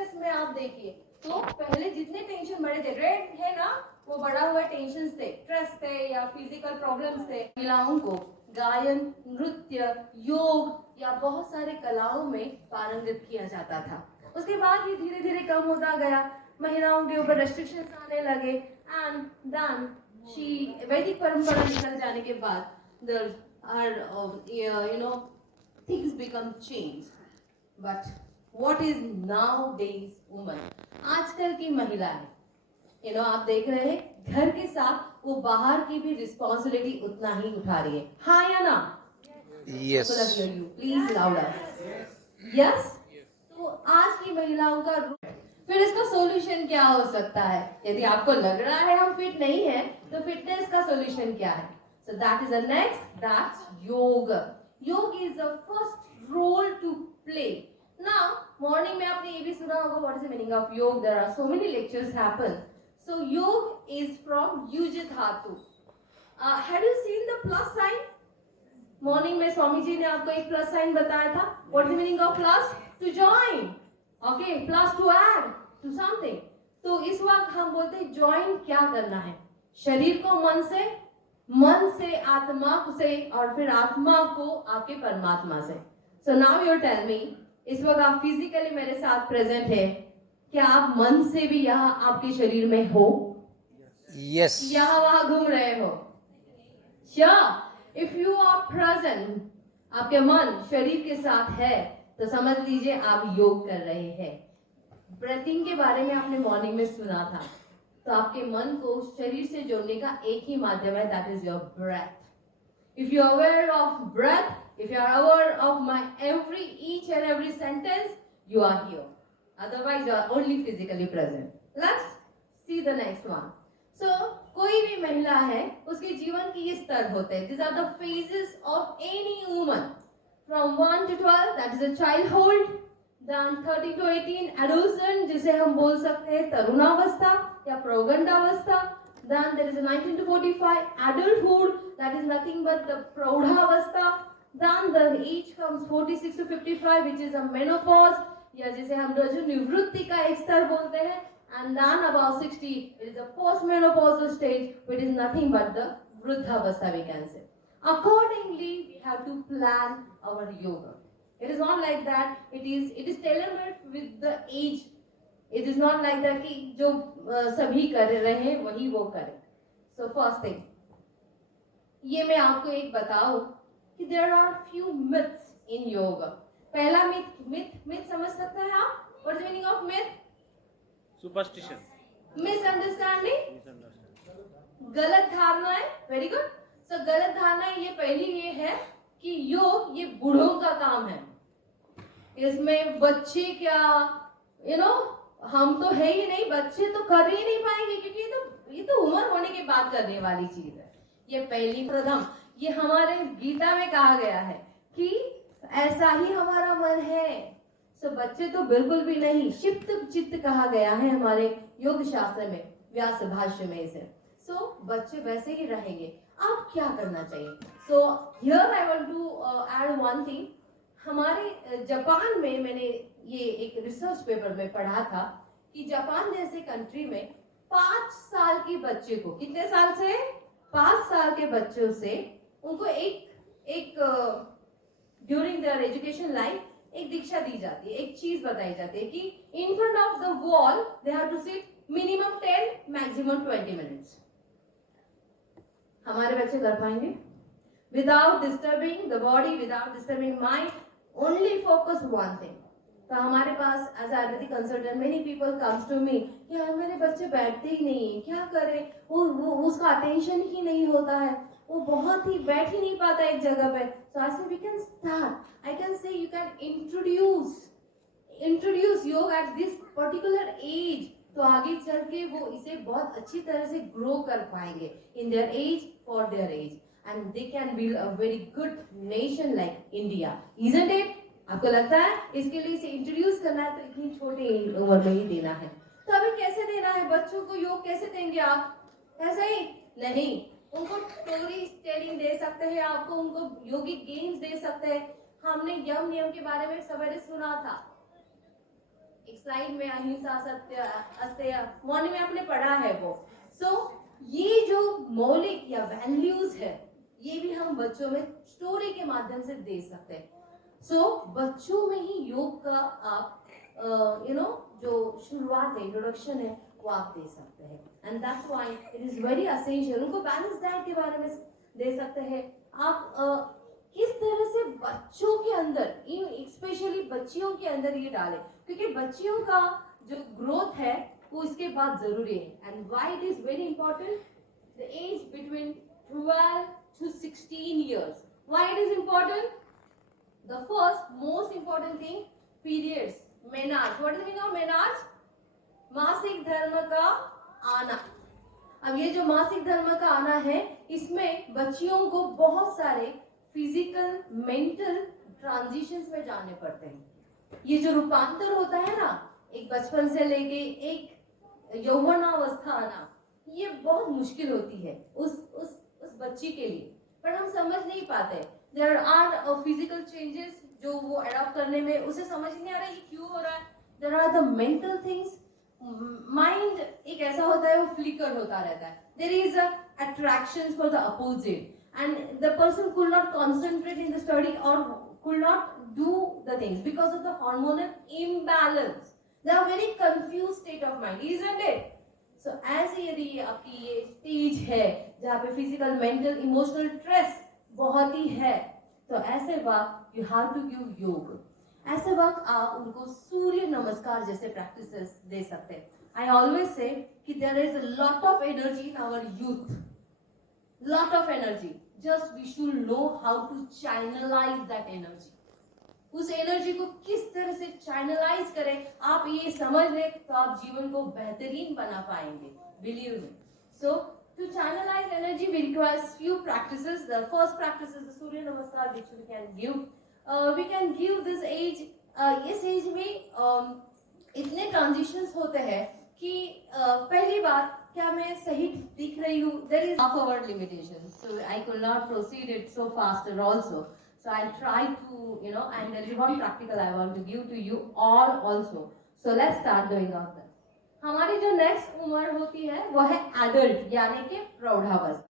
Stress में आप देखिए तो पहले जितने टेंशन बड़े थे, रेड है ना, वो बड़ा हुआ टेंशन थे, स्ट्रेस थे या फिजिकल प्रॉब्लम्स थे। महिलाओं को गायन, नृत्य, योग या बहुत सारे कलाओं में पारंगत किया जाता था। उसके बाद ये धीरे धीरे कम होता गया, महिलाओं के ऊपर रेस्ट्रिक्शंस आने लगे एंड देन वैदिक परंपरा निकल जाने के बाद things become changed. But what is nowadays woman? आजकल की महिलाएं आप देख रहे हैं घर के साथ वो बाहर की भी रिस्पॉन्सिबिलिटी उतना ही उठा रही है, हाँ या ना? Yes. Please louder. यस। तो आज की महिलाओं का फिर इसका सॉल्यूशन क्या हो सकता है? यदि आपको लग रहा है हम फिट नहीं है तो फिटनेस का सॉल्यूशन क्या है? So that is the next, that's yoga. Yoga is the first role to play. Now, morning में आपने ये भी सुना होगा what is the meaning of yoga? There are so many lectures happen. So yoga is from use धातु. Had you seen the plus sign? Morning में स्वामी जी ने आपको एक प्लस साइन बताया था. What is the meaning of plus? To join. Okay, plus to add to something. तो इस वक्त हम बोलते हैं ज्वाइन क्या करना है? शरीर को मन से आत्मा से और फिर आत्मा को आपके परमात्मा से. So now you tell me, इस वक्त आप फिजिकली मेरे साथ प्रेजेंट है, क्या आप मन से भी यहाँ आपके शरीर में हो? Yes. यहाँ वहां घूम रहे हो? Sure. If you are present, आपके मन शरीर के साथ है तो समझ लीजिए आप योग कर रहे हैं. ब्रेथिंग के बारे में आपने मॉर्निंग में सुना था. तो आपके मन को शरीर से जोड़ने का एक ही माध्यम है, that is your breath. If you are aware of breath, if you are aware of my each and every sentence, you are here. Otherwise you are only physically present. Let's see the next one. So कोई भी महिला है उसके जीवन के ये स्तर होते हैं. This are the phases of any woman. From 1 to 12, that is a childhood. Then 13 to 18, adolescent, जिसे हम बोल सकते हैं तरुणावस्था या प्रौगंडावस्था. Then there is a 19 to 45, adulthood, that is nothing but the प्रौढ़ावस्था. Then the age comes 46 to 55, which is a menopause, या जिसे हम रजो निवृत्ति का एक स्तर बोलते हैं. And then about 60, it is a postmenopausal stage, which is nothing but the वृद्धावस्था, we can say. Accordingly, we have to plan our yoga. It is not like that. It is tailor-made with the age. It is not like that कि जो सभी कर रहे हैं वही वो करें. So first thing, ये मैं आपको एक बताऊं कि there are few myths in yoga. पहला myth समझ सकते हैं आप? What is the meaning of myth? Superstition. Misunderstanding. गलत धारणाएं. Very good. So गलत धारणाएं ये पहली ये है कि योग ये बूढ़ों का काम है. इसमें बच्चे क्या हम तो है ही नहीं, बच्चे तो कर ही नहीं पाएंगे क्योंकि ये तो उम्र होने के बाद करने वाली चीज है. ये पहली प्रथम, ये हमारे गीता में कहा गया है कि ऐसा ही हमारा मन है. सो बच्चे तो बिल्कुल भी नहीं. क्षिप्त चित्त कहा गया है हमारे योग शास्त्र में, व्यास भाष्य में इसे. सो बच्चे वैसे ही रहेंगे. अब क्या करना चाहिए? So here I want to add one thing. हमारे जापान में मैंने ये एक रिसर्च पेपर में पढ़ा था कि जापान जैसे कंट्री में 5 साल के बच्चे को, कितने साल से? 5 साल के बच्चों से उनको एक ड्यूरिंग देयर एजुकेशन लाइफ एक दीक्षा दी जाती है, एक चीज बताई जाती है कि in front of the wall they have to sit minimum 10, maximum 20 minutes. हमारे बच्चे कर पाएंगे? Without disturbing the body, without disturbing mind, only focus one thing. तो हमारे पास as Ayurvedic consultant many people comes to me कि यार मेरे बच्चे बैठते ही नहीं है, क्या करें? वो उसका अटेंशन ही नहीं होता है, वो बहुत ही बैठ ही नहीं पाता एक जगह पे. So I say we can start. I can say you can introduce yoga at this particular age. तो आगे चल के वो इसे बहुत अच्छी तरह से ग्रो कर पाएंगे in their age, for their age. And they can build a very good nation like India, isn't it? आपको लगता है इसके लिए इसे इंट्रोड्यूस करना है तो इतनी छोटी उम्र में ही देना है. तो अभी कैसे देना है बच्चों को योग? कैसे देंगे आप? ऐसा ही नहीं. उनको स्टोरी टेलिंग दे सकते हैं, आपको उनको योगिक गेम्स दे सकते हैं. हमने यम नियम के बारे में सवेरे सुना था. एक स्लाइड में अहिंसा सत्य अस्तेय मॉर्निंग में आपने पढ़ा है वो। सो ये जो मौलिक या वैल्यूज है ये भी हम बच्चों में स्टोरी के माध्यम से दे सकते हैं। सो बच्चों में ही योग का आप जो शुरुआत है, इंट्रोडक्शन है, वो आप दे सकते हैं। And that's why it is very essential. उनको बैलेंस डाइट के बारे में दे सकते हैं आप। किस तरह से बच्चों के अंदर, स्पेशली बच्चियों के अंदर ये डालें, क्योंकि बच्चियों का जो ग्रोथ है वो इसके बाद जरूरी है। And why it is very important, the age between 12 to 16 years. Why it is important? The first most important thing, periods, menarche. What is the meaning of menarche? मासिक धर्म का आना। अब ये जो मासिक धर्म का आना है, इसमें बच्चियों को बहुत सारे फिजिकल मेंटल ट्रांजिशंस में जाने पड़ते हैं। ये जो रूपांतर होता है ना, एक बचपन से लेके एक यौवनावस्था आना, ये बहुत मुश्किल होती है उस बच्ची के लिए, पर हम समझ नहीं पाते। देयर आर फिजिकल चेंजेस जो वो अडॉप्ट करने में उसे समझ नहीं आ रहा है ये क्यों हो रहा है। There are the mental things. Mind एक ऐसा होता है, वो फ्लिकर होता रहता है। There is attraction for the opposite and the person could not concentrate in the study और could not do the things because of the hormonal imbalance. They are very confuse state of mind, isn't it? So ऐसे यदि आपकी ये stage है जहाँ पे physical mental emotional stress बहुत ही है, तो ऐसे वक्त यू हैव टू गिव योग। ऐसे वक्त आप उनको सूर्य नमस्कार जैसे प्रैक्टिसेस दे सकते हैं। आई ऑलवेज से कि there is a lot of energy in our youth, lot of energy, just we should know how to channelise that energy. उस एनर्जी को किस तरह से चैनलाइज करें, आप ये समझ लें तो आप जीवन को बेहतरीन बना पाएंगे, believe me. So to channelize energy we require few practices. The first practice is the Surya Namaskar which we can give. We can give this age, इस एज में इतने ट्रांजिशंस होते हैं कि पहली बार क्या मैं सही दिख रही हूँ, there is half hour limitation, so I could not proceed it so faster also. So I'll try to, and there is one practical I want to give to you all also. So let's start doing all that. हमारी जो next उम्र होती है वो है adult, यानी कि प्रौढ़ावस्था।